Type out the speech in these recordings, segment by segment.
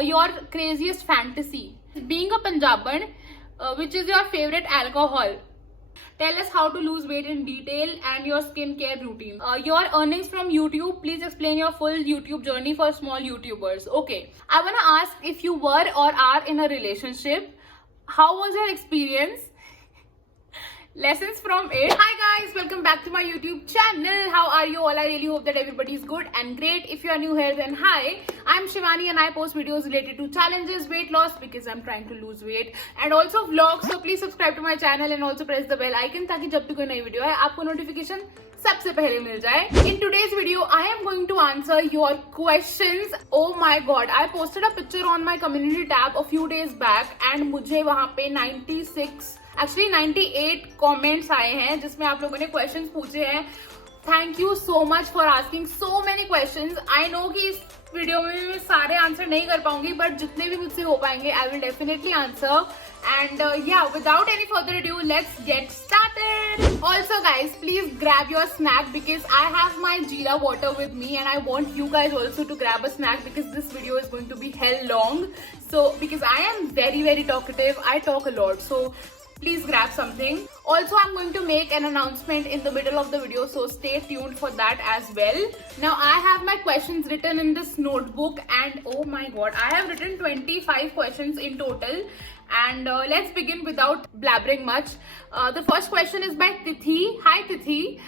your craziest fantasy? Being a Punjaban, which is your favorite alcohol? Tell us how to lose weight in detail and your skincare routine. Your earnings from YouTube. Please explain your full YouTube journey for small YouTubers. Okay. I want to ask if you were or are in a relationship. How was your experience? Lessons from it. Hi guys, welcome back to my YouTube channel. How are you all? I really hope that everybody is good and great. If you are new here, then hi. I'm Shivani and I post videos related to challenges, weight loss, because I'm trying to lose weight, and also vlogs. So please subscribe to my channel and also press the bell icon ताकि जब भी कोई नई video है आपको notification सबसे पहले मिल जाए. In today's video, I am going to answer your questions. Oh my god, I posted a picture on my community tab a few days back and मुझे वहाँ पे 98 कमेंट्स आए हैं जिसमें आप लोगों ने क्वेश्चंस पूछे हैं. Thank you so much for asking so many questions. I know कि इस वीडियो में मैं सारे आंसर नहीं कर पाऊंगी, बट जितने भी मुझसे हो पाएंगे I will definitely answer. And without any further ado, let's get started. Also guys, please grab your snack because I have my Jeera water with me and I want you guys also to grab a snack because this video is going to be hell long. So because I am very talkative, I talk a lot, so please grab something. Also, I'm going to make an announcement in the middle of the video, so stay tuned for that as well. Now, I have my questions written in this notebook and oh my god, I have written 25 questions in total. And let's begin without blabbering much. The first question is by Tithi. Hi Tithi.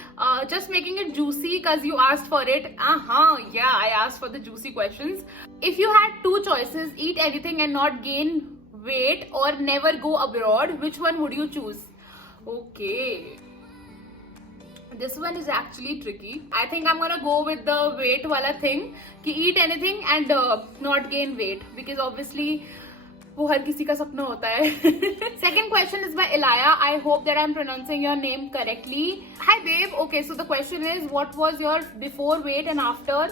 Just making it juicy because you asked for it. Yeah, I asked for the juicy questions. If you had two choices, eat anything and not gain weight or never go abroad, which one would you choose? Okay, this one is actually tricky. I think I'm gonna go with the weight wala thing, ki eat anything and not gain weight, because obviously वो हर किसी का सपना होता है. Second question is by Elaya. I hope that I'm pronouncing your name correctly. Hi babe. Okay, so the question is, what was your before weight and after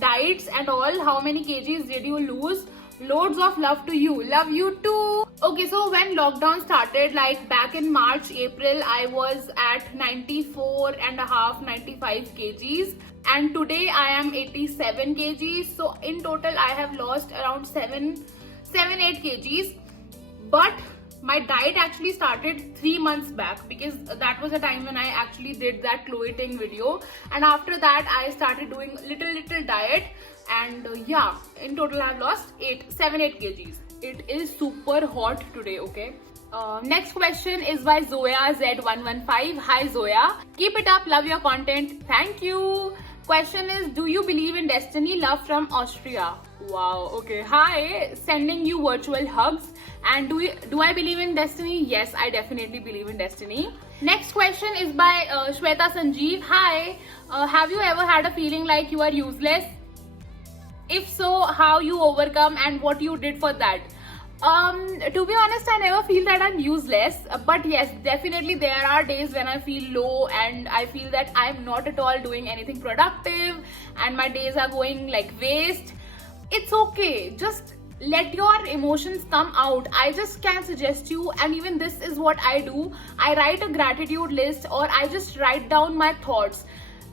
diets and all? How many kgs did you lose? Loads of love to you. Love you too. Okay, so when lockdown started, like back in March, April, I was at 94.5 kgs. And today I am 87 kgs. So in total, I have lost around 7-8 kgs. But my diet actually started 3 months back because that was the time when I actually did that Chloe Ting video. And after that, I started doing little diet. And in total I've lost 7-8 kgs. It is super hot today, okay? Next question is by Zoya Z115. Hi Zoya. Keep it up, love your content. Thank you. Question is, do you believe in destiny? Love from Austria. Wow, okay. Hi, sending you virtual hugs. And do I believe in destiny? Yes, I definitely believe in destiny. Next question is by Shweta Sanjeev. Hi, have you ever had a feeling like you are useless? If so, how you overcome and what you did for that? To be honest, I never feel that I'm useless, but yes, definitely there are days when I feel low and I feel that I'm not at all doing anything productive and my days are going like waste. It's okay, just let your emotions come out. I just can suggest you, and even this is what I do. I write a gratitude list or I just write down my thoughts.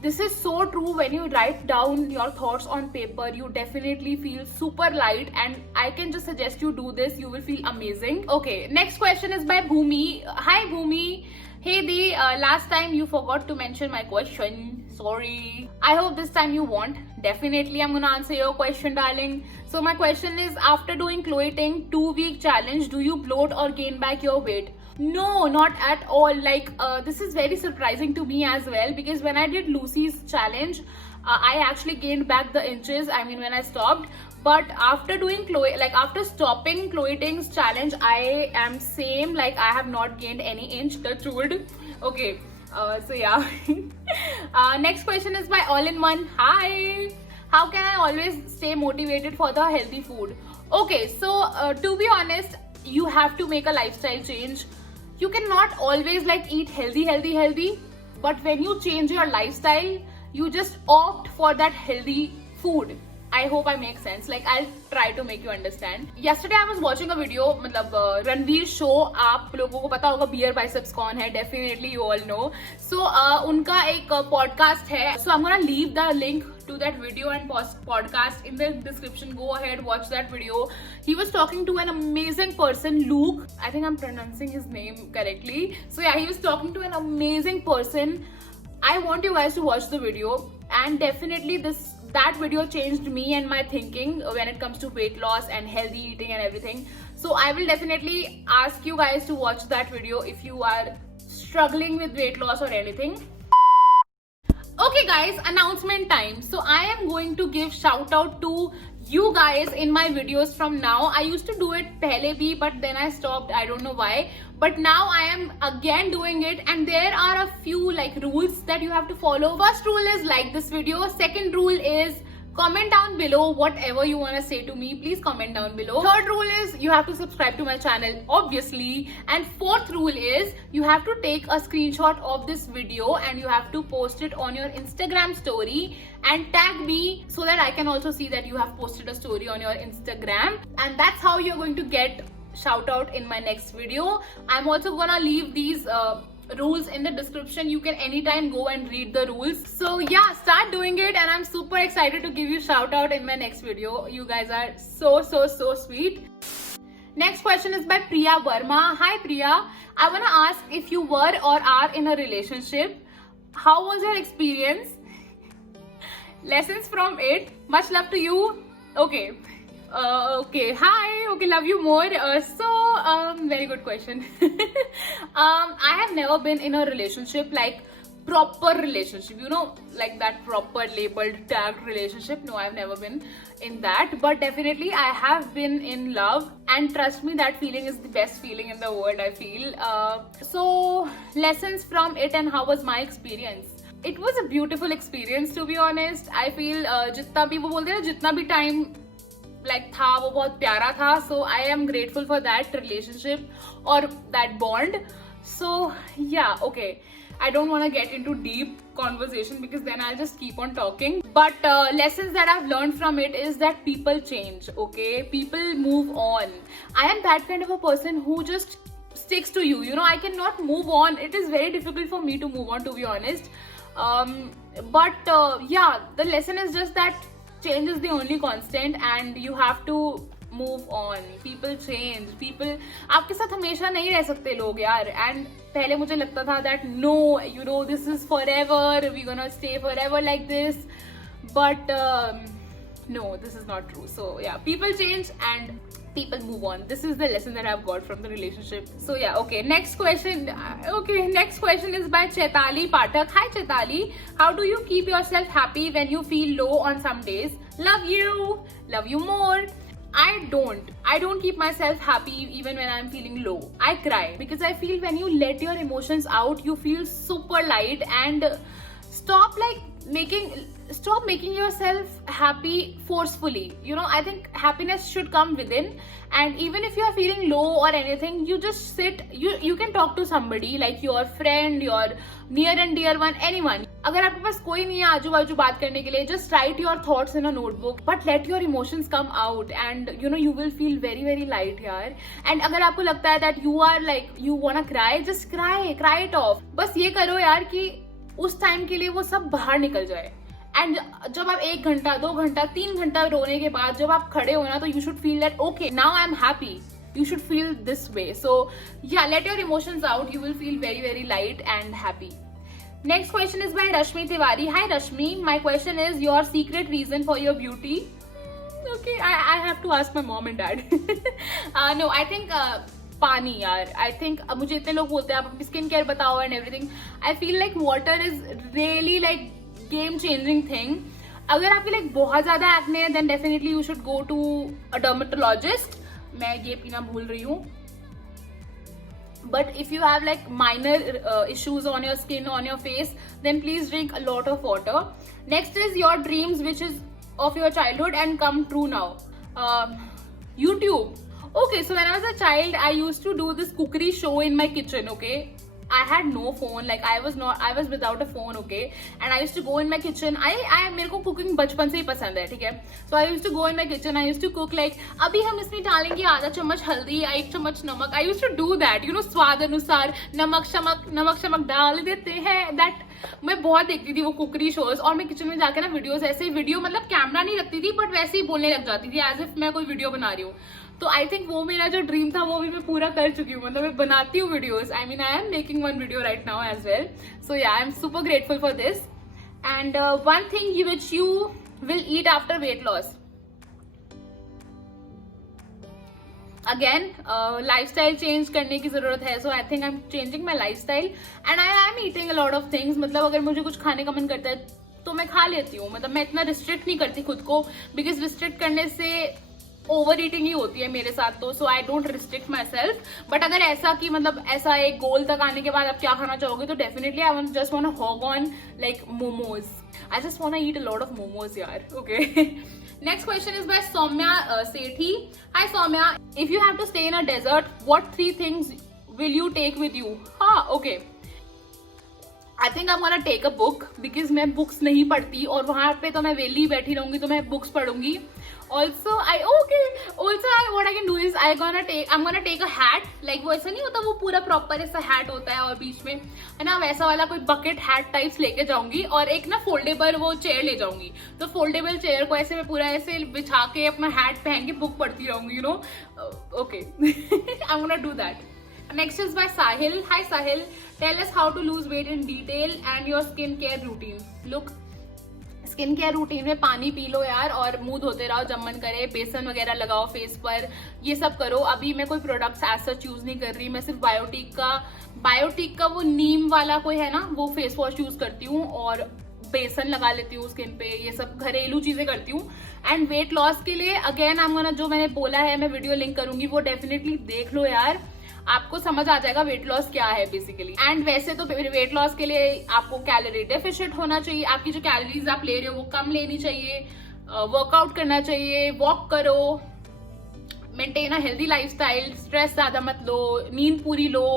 This is so true. When you write down your thoughts on paper, you definitely feel super light, and I can just suggest you do this. You will feel amazing. Okay, next question is by Bhumi. Hi Bhumi. Hey Dee, last time you forgot to mention my question. Sorry. I hope this time you won't. Definitely I'm gonna answer your question, darling. So my question is, after doing Chloe Ting 2-week challenge, do you bloat or gain back your weight? No, not at all. Like this is very surprising to me as well, because when I did Lucy's challenge, I actually gained back the inches. I mean, when I stopped. But after doing after stopping Chloe Ting's challenge, I am same. Like I have not gained any inch. Touch wood. Okay. So yeah. Next question is by All in One. Hi. How can I always stay motivated for the healthy food? Okay. So to be honest, you have to make a lifestyle change. You cannot always like eat healthy. But when you change your lifestyle, you just opt for that healthy food. I hope I make sense. Like I'll try to make you understand. Yesterday I was watching a video, मतलब Ranveer show. आप लोगों को पता होगा beer biceps कौन है? Definitely you all know. So उनका एक podcast है. So I'm gonna leave the link to that video and podcast in the description. Go ahead, watch that video. He was talking to an amazing person, Luke. I think I'm pronouncing his name correctly. So yeah, he was talking to an amazing person. I want you guys to watch the video, and definitely that video changed me and my thinking when it comes to weight loss and healthy eating and everything. So I will definitely ask you guys to watch that video if you are struggling with weight loss or anything. Okay guys, announcement time. So I am going to give shout out to you guys in my videos from now. I used to do it pehle bhi, but then I stopped. I don't know why. But now I am again doing it, and there are a few like rules that you have to follow. First rule is like this video. Second rule is comment down below whatever you want to say to me. Please comment down below. Third rule is you have to subscribe to my channel, obviously. And fourth rule is you have to take a screenshot of this video and you have to post it on your Instagram story and tag me so that I can also see that you have posted a story on your Instagram. And that's how you're going to get shout out in my next video. I'm also gonna leave these rules in the description. You can anytime go and read the rules. So yeah, start doing it, and I'm super excited to give you shout out in my next video. You guys are so sweet. Next question is by Priya Verma. Hi Priya, I want to ask if you were or are in a relationship. How was your experience? Lessons from it. Much love to you. Okay. Okay, hi, okay, love you more. Very good question. I have never been in a relationship, like proper relationship, you know, like that proper labeled tagged relationship. No, I've never been in that, but definitely I have been in love, and trust me, that feeling is the best feeling in the world, I feel. So lessons from it and how was my experience? It was a beautiful experience, to be honest. I feel जितना भी वो बोलते हैं, जितना भी time like था वो बहुत प्यारा था. So I am grateful for that relationship or that bond. So yeah, okay, I don't want to get into deep conversation because then I'll just keep on talking. But lessons that I've learned from it is that people change, okay? People move on. I am that kind of a person who just sticks to you, you know. I cannot move on. It is very difficult for me to move on, to be honest. Yeah, the lesson is just that change is the only constant and you have to move on. People change. People आपके साथ हमेशा नहीं रह सकते लोग यार. And पहले मुझे लगता था that no, you know, this is forever, we're gonna stay forever like this. But no, this is not true. So yeah, people change and people move on. This is the lesson that I've got from the relationship. So yeah, okay, next question. Okay, next question is by Chaitali Pathak. Hi Chaitali, how do you keep yourself happy when you feel low on some days? Love you more. I don't keep myself happy even when I'm feeling low. I cry because I feel when you let your emotions out, you feel super light. And stop making yourself happy forcefully. You know, I think happiness should come within. And even if you are feeling low or anything, you just sit, you can talk to somebody like your friend, your near and dear one, anyone. अगर आपके पास कोई नहीं है आजू बाजू बात करने के लिए, just write your thoughts in a notebook, but let your emotions come out, and you know, you will feel very very light यार. And अगर आपको लगता है that you are like you wanna cry, just cry it off. बस ये करो यार कि उस टाइम के लिए वो सब बाहर निकल जाए. एंड जब आप 1 घंटा 2 घंटा 3 घंटा रोने के बाद जब आप खड़े हो ना, तो you should feel that okay, now I am happy. You should feel this way. So yeah, let your emotions out. You will feel very very light and happy. Next question is by Rashmi Tiwari. Hi Rashmi, my question is your secret reason for your beauty. Okay, I have to ask my mom and dad. No, I think पानी यार. I think मुझे इतने लोग बोलते हैं आप अपनी skin care बताओ and everything. I feel like water is really like game changing thing. अगर आपके like बहुत ज्यादा एक्ने है, then definitely you should go to a dermatologist. मैं ये पीना भूल रही हूँ. But if you have like minor issues on your skin, on your face, then please drink a lot of water. Next is your dreams, which is of your childhood and come true now. YouTube. Okay, so when I was a child, I used to do this cookery show in my kitchen, okay? I had no phone, like I was without a phone, okay, and I used to go in my kitchen. मेरे को cooking बचपन से ही पसंद है, ठीक है. So I used to go in my kitchen, I used to cook like अभी हम इसमें डालेंगे आधा चम्मच हल्दी, 1 चम्मच नमक. I used to do that, you know, स्वाद अनुसार नमक शमक डाल देते हैं. That मैं बहुत देखती थी वो कुकरी शोज, और मैं किचन में जाके ना वीडियोस, ऐसे वीडियो मतलब कैमरा नहीं रखती थी बट वैसे ही बोलने लग जाती थी एज इफ मैं कोई वीडियो बना रही हूँ. तो आई थिंक वो मेरा जो ड्रीम था वो भी मैं पूरा कर चुकी हूँ. मतलब मैं बनाती हूँ videos. I mean I am making one video right now as well. So yeah, I am super grateful for this. And one thing which you will eat after weight loss. Again lifestyle change करने की जरूरत है. So I think I am changing my lifestyle and I am eating a lot of things. मतलब अगर मुझे कुछ खाने का मन करता है तो मैं खा लेती हूँ. मतलब मैं इतना रिस्ट्रिक्ट नहीं करती खुद को, बिकॉज रिस्ट्रिक्ट करने से ओवर ईटिंग ही होती है मेरे साथ. तो so I don't restrict myself. But अगर ऐसा कि मतलब ऐसा एक गोल तक आने के बाद आप क्या खाना चाहोगे, तो definitely I just want hog on like momos. I just want eat a lot of momos यार. Okay, next question is by Soumya Sethi. Hi Soumya, if you have to stay in a desert, what 3 things will you take with you? Okay. I think I'm gonna take a book, because मैं books नहीं पढ़ती और वहां पे तो मैं वेली बैठी रहूंगी, तो मैं books पढ़ूंगी. Also, what I can do is I'm gonna take a hat. Like वो ऐसा नहीं होता, वो पूरा प्रॉपर ऐसा हैट होता है और बीच में है ना वैसा वाला कोई बकेट हैट टाइप्स लेके जाऊंगी, और एक ना फोल्डेबल वो चेयर ले जाऊंगी. तो फोल्डेबल चेयर को ऐसे मैं पूरा ऐसे बिछा के अपना हैट पहन के बुक पढ़ती रहूंगी, you know. Okay, I am gonna do that. Next is by Sahil. Hi Sahil, tell us how to lose weight in detail and your skin care routine. Look, skin care routine में पानी P low यार, और मुंह धोते रहो जब मन करे. बेसन वगैरह लगाओ फेस पर, ये सब करो. अभी मैं कोई प्रोडक्ट्स एज सच यूज नहीं कर रही. मैं सिर्फ बायोटिक का वो नीम वाला कोई है ना, वो फेस वॉश यूज करती हूँ, और बेसन लगा लेती हूँ स्किन पे. ये सब घरेलू चीजें करती हूँ. एंड वेट लॉस के लिए अगेन आई एम गोना, जो मैंने बोला है मैं वीडियो लिंक करूंगी, वो डेफिनेटली देख लो यार. आपको समझ आ जाएगा वेट लॉस क्या है बेसिकली. एंड वैसे तो वेट लॉस के लिए आपको कैलोरी डेफिशिएंट होना चाहिए. आपकी जो कैलोरीज आप ले रहे हो वो कम लेनी चाहिए. वर्कआउट करना चाहिए, वॉक करो, maintain a healthy lifestyle, stress ज्यादा मत लो, नींद पूरी लो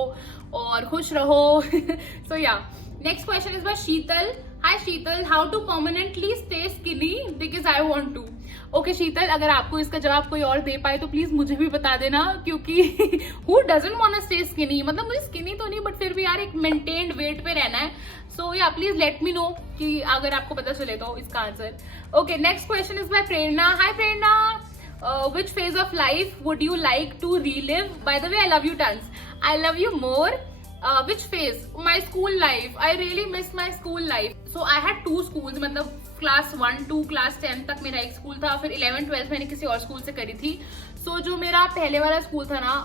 और खुश रहो. So yeah, next question is by Sheetal. Hi Sheetal, how to permanently stay skinny, because I want to. Okay Sheetal, अगर आपको इसका जवाब कोई और दे पाए तो प्लीज मुझे भी बता देना, क्योंकि who doesn't want to stay skinny. मतलब मुझे स्किनी तो नहीं, बट फिर भी यार एक मेंटेन्ड वेट पे रहना है. सो या, प्लीज लेट मी नो कि अगर आपको पता चले तो इसका answer. Okay, next question is bye Prerna. Hi Prerna, which phase of life would you like to relive? By the way, I love you tons. I love you more. Which phase? My school life. I really miss my school life. So I had 2 schools. मतलब class 1 to class 10 तक मेरा एक school था, फिर 11th 12th मैंने किसी और school से करी थी. So जो मेरा पहले वाला स्कूल था ना,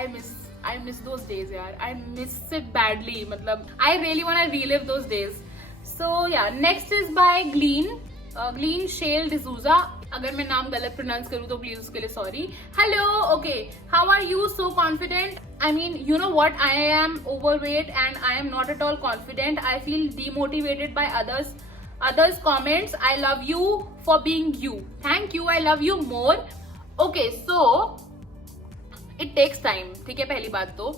I miss those days यार. I miss it badly. मतलब I really wanna relive those days. So yeah, next is by Gleen Shale D'Souza. अगर मैं नाम गलत प्रोनाउंस करूँ तो प्लीज उसके लिए sorry. Hello, okay, how are you so confident? I mean, you know what? I am overweight and I am not at all confident. I feel demotivated by others' comments. I love you for being you. Thank you. I love you more. Okay, so it takes time. ठीक है, पहली बात तो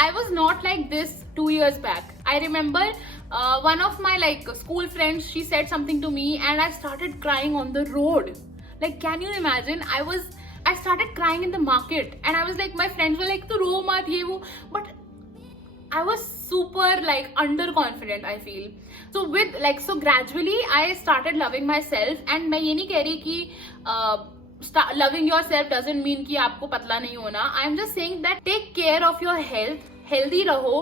I was not like this 2 years back. I remember one of my like school friends, she said something to me and I started crying on the road. Like, can you imagine? I started crying in the market and I was like, my friends were like, "Tu ro mat ye wo," but I was super like underconfident, I feel. So gradually I started loving myself. And मैं ये नहीं कह रही कि loving yourself doesn't mean कि आपको पतला नहीं होना. I'm just saying that take care of your health, healthy रहो,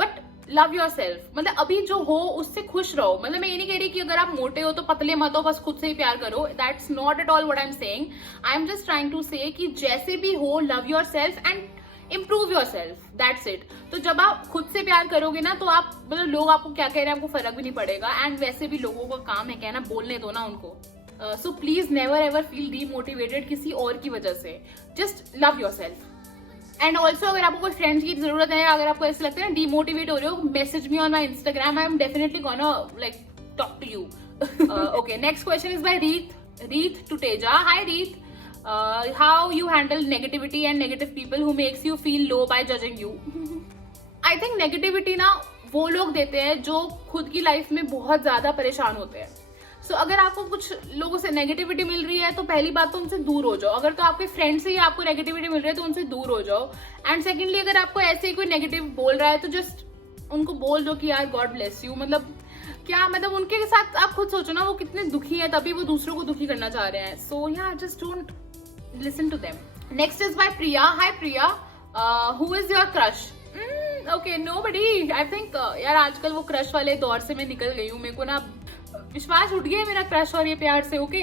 but लव योर सेल्फ. मतलब अभी जो हो उससे खुश रहो. मतलब मैं ये नहीं कह रही कि अगर आप मोटे हो तो पतले मत हो, बस खुद से ही प्यार करो. That's not at all what I am saying. I am just trying to say कि जैसे भी हो, love yourself and improve yourself. That's it. तो जब आप खुद से प्यार करोगे ना, तो आप मतलब लोग आपको क्या कह रहे हैं आपको फर्क भी नहीं पड़ेगा. एंड वैसे भी लोगों का काम है कहना, बोलने दो ना उनको. So please never ever feel demotivated किसी और की वजह से. Just love yourself. And also अगर आपको कोई फ्रेंड्स की जरूरत है, अगर आपको ऐसा लगता है ना डीमोटिवेट हो रहे हो, message me on my Instagram. I am definitely gonna like talk to you. Okay, next question is by Reet Tuteja. Hi Reet, how you handle negativity and negative people who makes you feel low by judging you? I think negativity ना वो लोग देते हैं जो खुद की life में बहुत ज्यादा परेशान होते हैं. सो अगर आपको कुछ लोगों से नेगेटिविटी मिल रही है तो पहली बात तो उनसे दूर हो जाओ. अगर तो आपके फ्रेंड से ही आपको नेगेटिविटी मिल रही है तो उनसे दूर हो जाओ. एंड सेकेंडली अगर आपको ऐसे ही कोई नेगेटिव बोल रहा है तो जस्ट उनको बोल दो कि यार गॉड ब्लेस यू. मतलब क्या, मतलब उनके साथ आप खुद सोचो ना वो कितने दुखी हैं, तभी वो दूसरों को दुखी करना चाह रहे हैं. सो या just don't listen to them. Next is by Priya. Hi Priya, who is your crush? Okay, nobody. I think यार आजकल वो क्रश वाले दौर से मैं निकल गई हूँ. मेरे को ना विश्वास उठ गया है मेरा क्रश और ये प्यार से. Okay.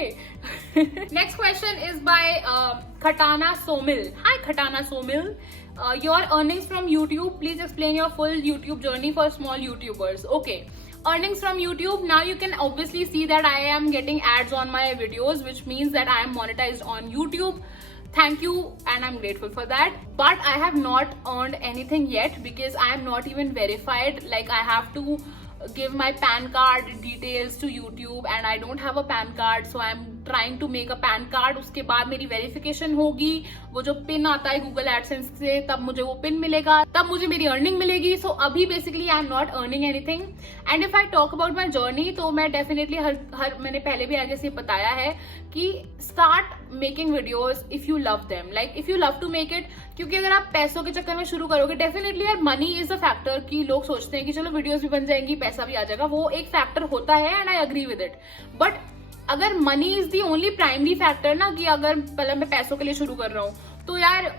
Next question is bye Khatana Somil. Hi Khatana Somil, your earnings from YouTube, please explain your full YouTube journey for small YouTubers. Okay, earnings from YouTube. Now you can obviously see that I am getting ads on my videos, which means that I am monetized on YouTube. Thank you, and I'm grateful for that. But I have not earned anything yet because I am not even verified. Like I have to give my PAN card details to YouTube and I don't have a PAN card, so I'm trying to make a PAN card. उसके बाद मेरी verification होगी, वो जो pin आता है Google AdSense से, तब मुझे वो पिन मिलेगा, तब मुझे मेरी अर्निंग मिलेगी. सो अभी basically I am not earning anything. And if I talk about my journey तो मैं डेफिनेटली हर मैंने पहले भी आगे से बताया है कि start making videos if you love them, like if you love to make it. क्योंकि अगर आप पैसों के चक्कर में शुरू करोगे, डेफिनेटली यार मनी इज अ फैक्टर. कि लोग सोचते हैं कि चलो वीडियोज भी बन जाएंगी, पैसा भी आ जाएगा, वो एक फैक्टर होता है and I agree with it. But अगर money is the only primary factor ना, कि अगर पहले मैं पैसों के लिए शुरू कर रहा हूँ, तो यार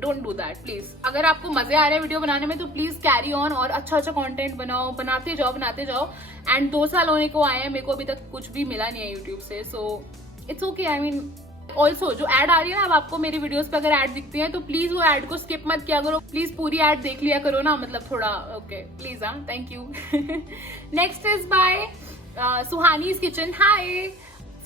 डोंट डू दैट प्लीज. अगर आपको मजे आ रहे हैं वीडियो बनाने में तो प्लीज कैरी ऑन और अच्छा अच्छा कंटेंट बनाओ, बनाते जाओ. एंड 2 साल होने को आए हैं, मेरे को अभी तक कुछ भी मिला नहीं है यूट्यूब से. So it's okay. I mean also जो एड आ रही है ना, अब आपको मेरी वीडियोस पे अगर एड दिखती है तो प्लीज वो एड को स्किप मत किया करो. प्लीज पूरी एड देख लिया करो ना, मतलब थोड़ा. Okay please. हाँ, thank you. Next is by Suhani's kitchen. Hi,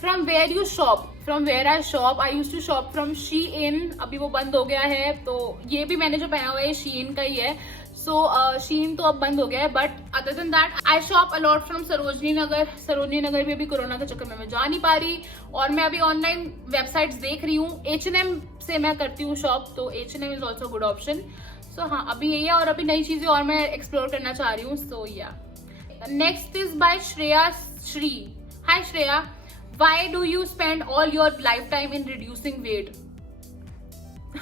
from where you shop? From where I shop, I use to shop from Shein. अभी वो बंद हो गया है, तो ये भी मैंने जो पहना हुआ है Shein का ही है. सो Shein तो अब बंद हो गया है. But other than that I shop a lot from Sarojini Nagar. Sarojini Nagar भी अभी कोरोना के चक्कर में मैं जा नहीं पा रही, और मैं अभी ऑनलाइन वेबसाइट्स देख रही हूँ. H&M से मैं करती हूँ शॉप, तो H&M is also good option. So हाँ, अभी यही है, और अभी नई चीजें और मैं एक्सप्लोर करना चाह रही हूँ. सो yeah. Next is bye Shreya Shri. Hi Shreya, why do you spend all your lifetime in reducing weight?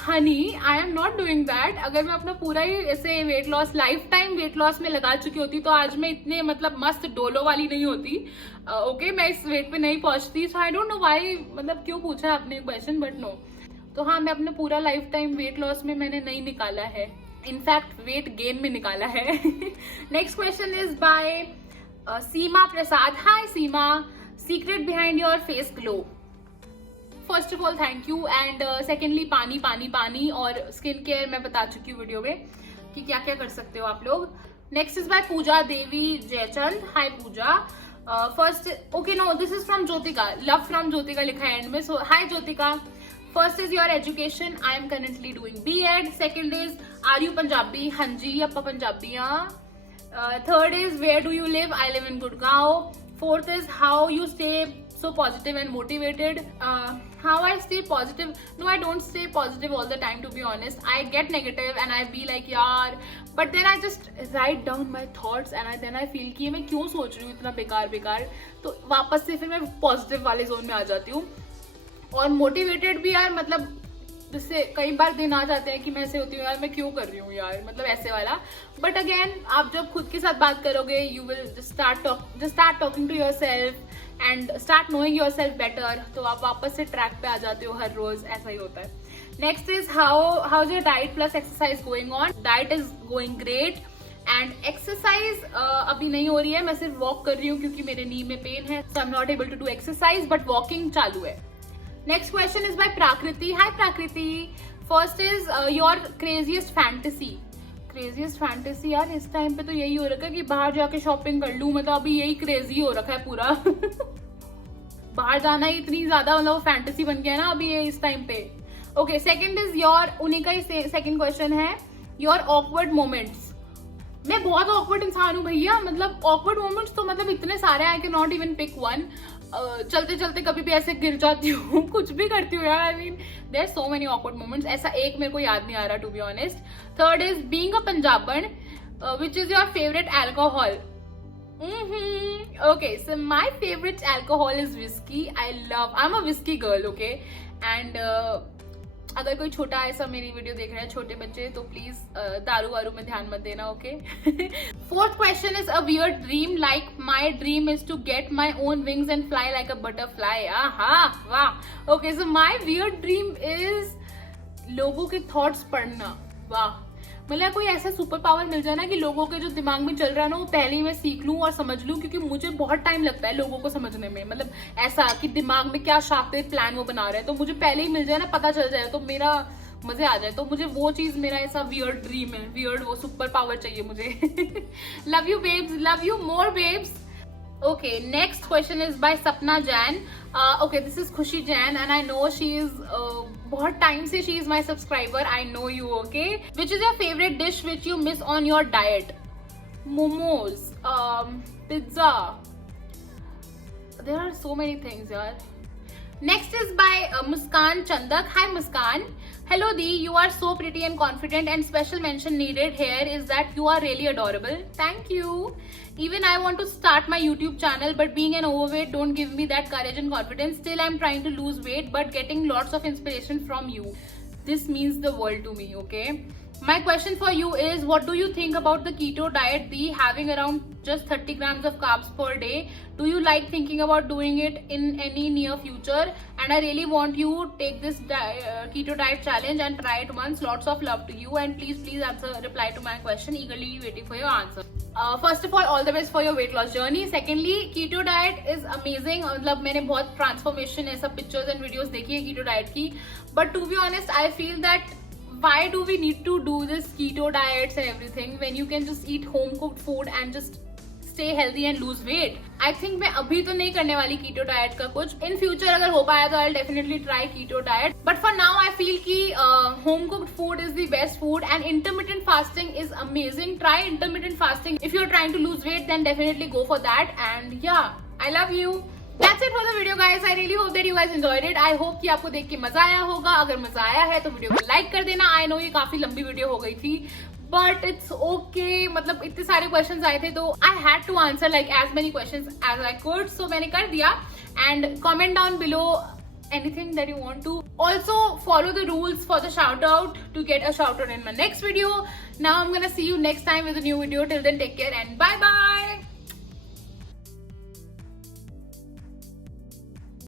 Honey, I am not doing that. अगर मैं अपना पूरा ही ऐसे weight loss, life time weight loss में लगा चुकी होती तो आज मैं इतने मतलब मस्त डोलो वाली नहीं होती. ओके, मैं इस वेट पे नहीं पहुंचती. सो आई डोंट नो व्हाई, मतलब क्यों पूछा है आपने क्वेश्चन, बट नो. तो हाँ, मैं अपना पूरा लाइफ टाइम वेट लॉस में मैंने नहीं निकाला है, इनफैक्ट वेट गेन में निकाला है. Next question is bye Seema Prasad. Hi Seema, secret behind your face glow. First of all thank you, and secondly पानी पानी पानी और स्किन केयर मैं बता चुकी हूँ वीडियो में कि क्या क्या कर सकते हो आप लोग. Next is by Pooja Devi Jaichand. Hi Pooja. First, okay no, this is from Jyotika. Love from Jyotika लिखा है एंड में. So hi Jyotika. First is your education. I am currently doing B.Ed. Second is are you Punjabi? हाँ जी, अपा पंजाबी हाँ. Third is where do you live? I live in Gurgaon. Fourth is how you stay so positive and motivated. How I stay positive? No, I don't stay positive all the time, to be honest. I get negative and I be like यार, but then I just write down my thoughts and then I feel कि मैं क्यों सोच रही हूँ इतना बेकार, तो वापस से फिर मैं पॉजिटिव वाले जोन में आ जाती हूँ. और मोटिवेटेड भी यार, मतलब जिससे कई बार दिन आ जाते हैं कि मैं ऐसे होती हूँ यार मैं क्यों कर रही हूँ यार, मतलब ऐसे वाला. बट अगेन आप जब खुद के साथ बात करोगे, you will start talking to yourself and start knowing yourself better, तो आप वापस से ट्रैक पे आ जाते हो हर रोज. ऐसा ही होता है. Next is how is your diet plus exercise going on? Diet is going great and exercise अभी नहीं हो रही है. मैं सिर्फ वॉक कर रही हूँ क्योंकि मेरे नी में पेन है, so I am not able to do exercise, but walking चालू है. Next question is by Prakriti. Hi Prakriti. First is your craziest fantasy. Craziest fantasy यार, इस टाइम पे तो यही हो रखा है कि बाहर जाके शॉपिंग कर लूं. मतलब अभी यही क्रेजी हो रखा है पूरा. बाहर जाना ही इतनी ज्यादा मतलब फैंटेसी बन गया ना अभी ये इस टाइम पे. ओके, सेकंड इज योर, उन्हीं का ही सेकंड क्वेश्चन है, योर ऑकवर्ड मोमेंट्स. मैं बहुत ऑकवर्ड इंसान हूँ भैया. मतलब ऑकवर्ड मोमेंट्स तो मतलब इतने सारे, I can not even pick one. चलते चलते कभी भी ऐसे गिर जाती हूँ, कुछ भी करती हूँ यार. I mean there so many awkward moments. ऐसा एक मेरे को याद नहीं आ रहा to be honest. Third is being a Punjaban, which is your favourite alcohol. Okay, so my favorite alcohol is whiskey. I'm a whiskey girl, okay? And अगर कोई छोटा ऐसा मेरी वीडियो देख रहे हैं, छोटे बच्चे, तो प्लीज दारू वारू में ध्यान मत देना, okay? Fourth question is a weird dream. Like my dream is to get my own wings and fly like a butterfly. आहा, वाह. Okay, so my weird dream is लोगों के थॉट्स पढ़ना. वाह, मतलब कोई ऐसा सुपर पावर मिल जाए ना कि लोगों के जो दिमाग में चल रहा है ना वो पहले ही मैं सीख लूं और समझ लूं, क्योंकि मुझे बहुत टाइम लगता है लोगों को समझने में. मतलब ऐसा कि दिमाग में क्या शार्प प्लान वो बना रहे हैं, तो मुझे पहले ही मिल जाए ना, पता चल जाए, तो मेरा मजे आ जाए. तो मुझे वो चीज, मेरा ऐसा वियर्ड ड्रीम है, वियर्ड वो सुपर पावर चाहिए मुझे. Love you babes, love you more babes. Okay, next question is by Sapna Jain. Okay, this is Khushi Jain and I know she is बहुत time से she is my subscriber. I know you, okay? Which is your favorite dish which you miss on your diet? Momos, pizza. There are so many things, yaar. Next is by Muskan Chandak. Hi Muskan. Hello Dee, you are so pretty and confident, and special mention needed here is that you are really adorable. Thank you. Even I want to start my YouTube channel, but being an overweight don't give me that courage and confidence. Still I'm trying to lose weight, but getting lots of inspiration from you. This means the world to me, okay? My question for you is, what do you think about the keto diet, Dee, having around just 30 grams of carbs per day? Do you like thinking about doing it in any near future? And I really want you to take this keto diet challenge and try it once. Lots of love to you, and please answer, reply to my question. Eagerly waiting for your answer. First of all the best for your weight loss journey. Secondly, keto diet is amazing. मतलब मैंने बहुत transformation ऐसा pictures and videos देखी है keto diet की. But to be honest, I feel that why do we need to do this keto diets and everything when you can just eat home cooked food and just stay healthy and lose weight? I think मैं अभी तो नहीं करने वाली keto diet का कुछ. In future अगर हो पाया तो I'll definitely try keto diet. But for now I feel कि home cooked food is the best food, and intermittent fasting is amazing. Try intermittent fasting. If you're trying to lose weight, then definitely go for that. And yeah, I love you. That's it for the video guys. I really hope that you guys enjoyed it. I hope कि आपको देख के मजा आया होगा. अगर मजा आया है तो वीडियो को लाइक कर देना. I know ये काफी लंबी वीडियो हो गई थी, but it's okay. मतलब इतने सारे questions आए थे तो I had to answer like as many questions as I could. So मैंने कर दिया. And comment down below anything that you want to. Also follow the rules for the shout out to get a shout out in my next video. Now I'm gonna see you next time with a new video. Till then, take care and bye bye.